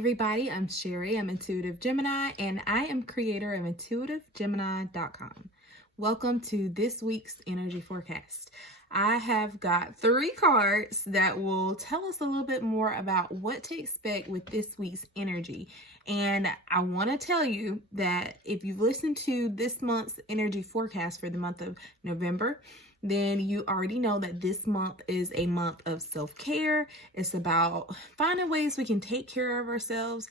everybody, I'm Sherry. I'm Intuitive Gemini, and I am creator of intuitivegemini.com. Welcome to this week's energy forecast. I have got 3 cards that will tell us a little bit more about what to expect with this week's energy. And I want to tell you that if you've listened to this month's energy forecast for the month of November, then you already know that this month is a month of self-care. It's about finding ways we can take care of ourselves.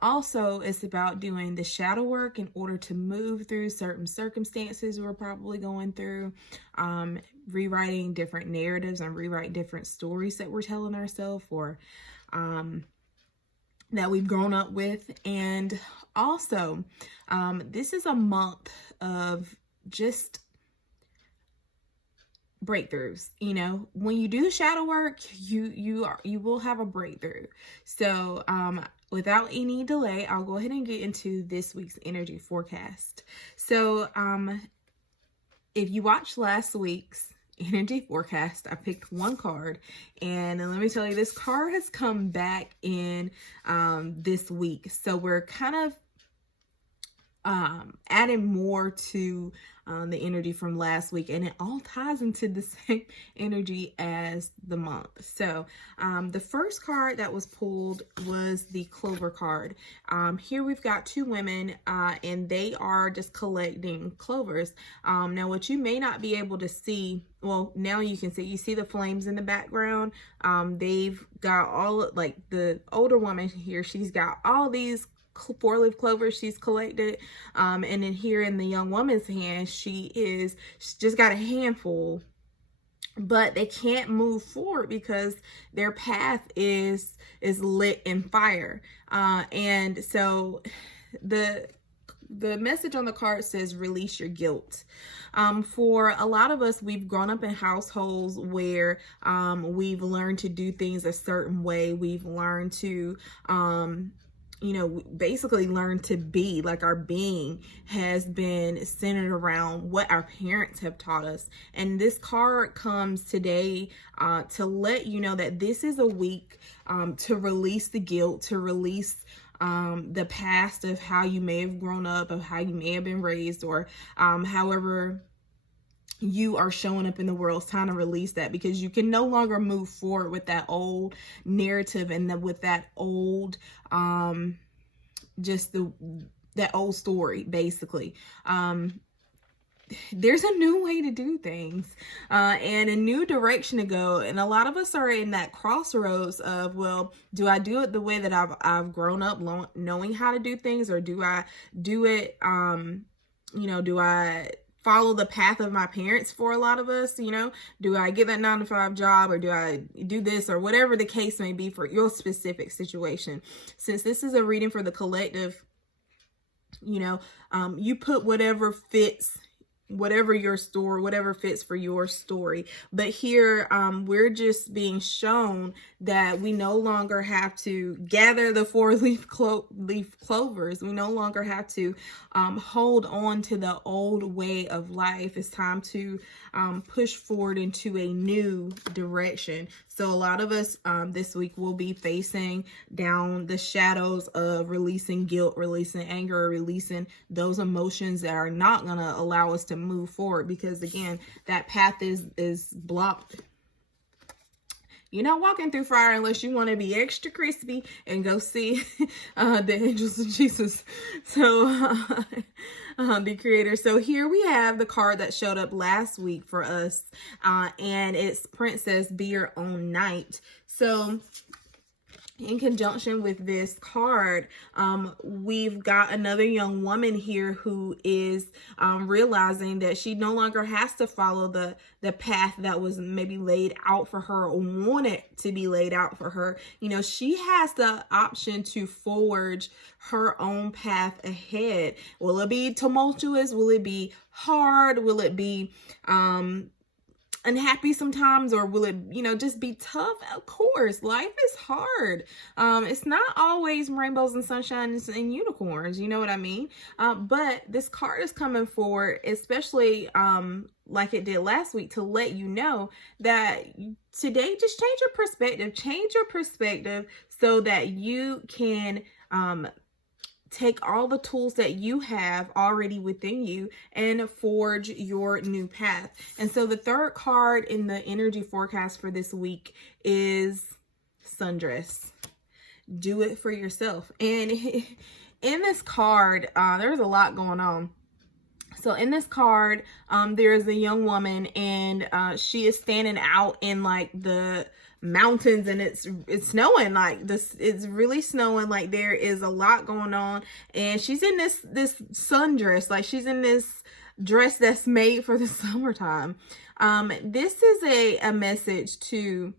Also, it's about doing the shadow work in order to move through certain circumstances we're probably going through, rewriting different narratives and rewrite different stories that we're telling ourselves or that we've grown up with. And also, this is a month of just breakthroughs. You know, when you do shadow work, you will have a breakthrough. So without any delay, I'll go ahead and get into this week's energy forecast. So if you watched last week's energy forecast, I picked one card, and let me tell you, this card has come back in this week. So we're kind of adding more to the energy from last week, and it all ties into the same energy as the month. So the first card that was pulled was the Clover card. Here we've got 2 women, and they are just collecting clovers. Now what you may not be able to see, well, now you can see, you see the flames in the background. They've got all, like the older woman here, she's got all these 4-leaf clovers she's collected, and then here in the young woman's hand, she's just got a handful, but they can't move forward because their path is lit in fire. And so the message on the card says release your guilt. For a lot of us, we've grown up in households where we've learned to do things a certain way. We've learned to basically learn to be, like our being has been centered around what our parents have taught us. And this card comes today to let you know that this is a week to release the guilt, to release the past of how you may have grown up, of how you may have been raised, or however you are showing up in the world. It's time to release that, because you can no longer move forward with that old narrative and with that old that old story, basically. There's a new way to do things and a new direction to go, and a lot of us are in that crossroads of, well, do I do it the way that I've grown up knowing how to do things, or do I do it do I follow the path of my parents? For a lot of us, do I get that 9-to-5 job, or do I do this, or whatever the case may be for your specific situation. Since this is a reading for the collective, you put whatever fits, whatever fits for your story. But here we're just being shown that we no longer have to gather the 4-leaf clovers. We no longer have to hold on to the old way of life. It's time to push forward into a new direction. So a lot of us this week will be facing down the shadows of releasing guilt, releasing anger, releasing those emotions that are not going to allow us to move forward, because again, that path is blocked. You're not walking through fire unless you want to be extra crispy and go see the angels of Jesus. So the creator. So here we have the card that showed up last week for us, and it's Princess Be Your Own Knight. So in conjunction with this card, we've got another young woman here who is realizing that she no longer has to follow the path that was maybe laid out for her or wanted to be laid out for her. She has the option to forge her own path ahead. Will it be tumultuous? Will it be hard? Will it be unhappy sometimes, or will it just be tough? Of course, life is hard. It's not always rainbows and sunshines and unicorns, you know what I mean? But this card is coming forward, especially like it did last week, to let you know that today, just change your perspective so that you can take all the tools that you have already within you and forge your new path. And so the third card in the energy forecast for this week is Sundress. Do it for yourself. And in this card, there's a lot going on. So in this card, there is a young woman, and she is standing out in like the mountains, and it's snowing. Like this, it's really snowing. Like there is a lot going on, and she's in this sundress. Like she's in this dress that's made for the summertime. This is a message to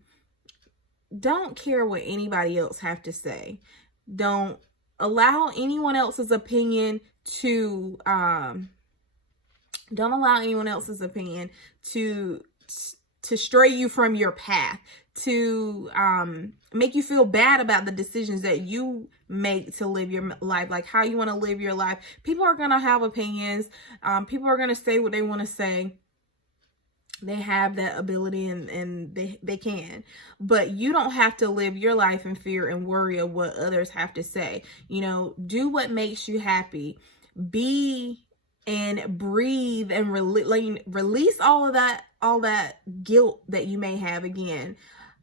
don't care what anybody else have to say. Don't allow anyone else's opinion to stray you from your path, to make you feel bad about the decisions that you make to live your life, like how you want to live your life. People are going to have opinions. People are going to say what they want to say. They have that ability, and they can. But you don't have to live your life in fear and worry of what others have to say. You know, do what makes you happy. Be and breathe and release all that guilt that you may have. Again,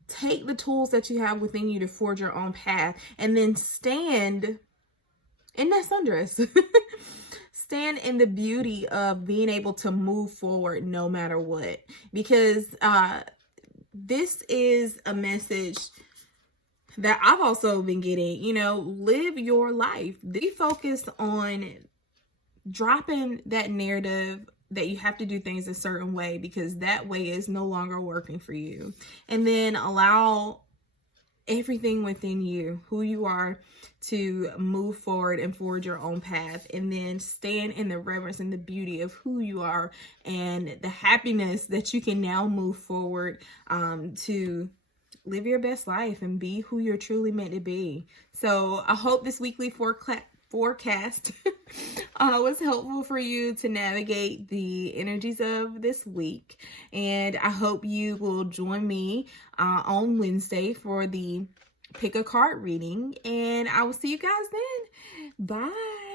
take the tools that you have within you to forge your own path, and then stand in that sundress. Stand in the beauty of being able to move forward no matter what, because this is a message that I've also been getting. You know, live your life. Be focused on dropping that narrative that you have to do things a certain way, because that way is no longer working for you. And then allow everything within you, who you are, to move forward and forge your own path. And then stand in the reverence and the beauty of who you are, and the happiness that you can now move forward to live your best life and be who you're truly meant to be. So I hope this weekly forecast was helpful for you to navigate the energies of this week. And I hope you will join me on Wednesday for the pick a card reading. And I will see you guys then. Bye.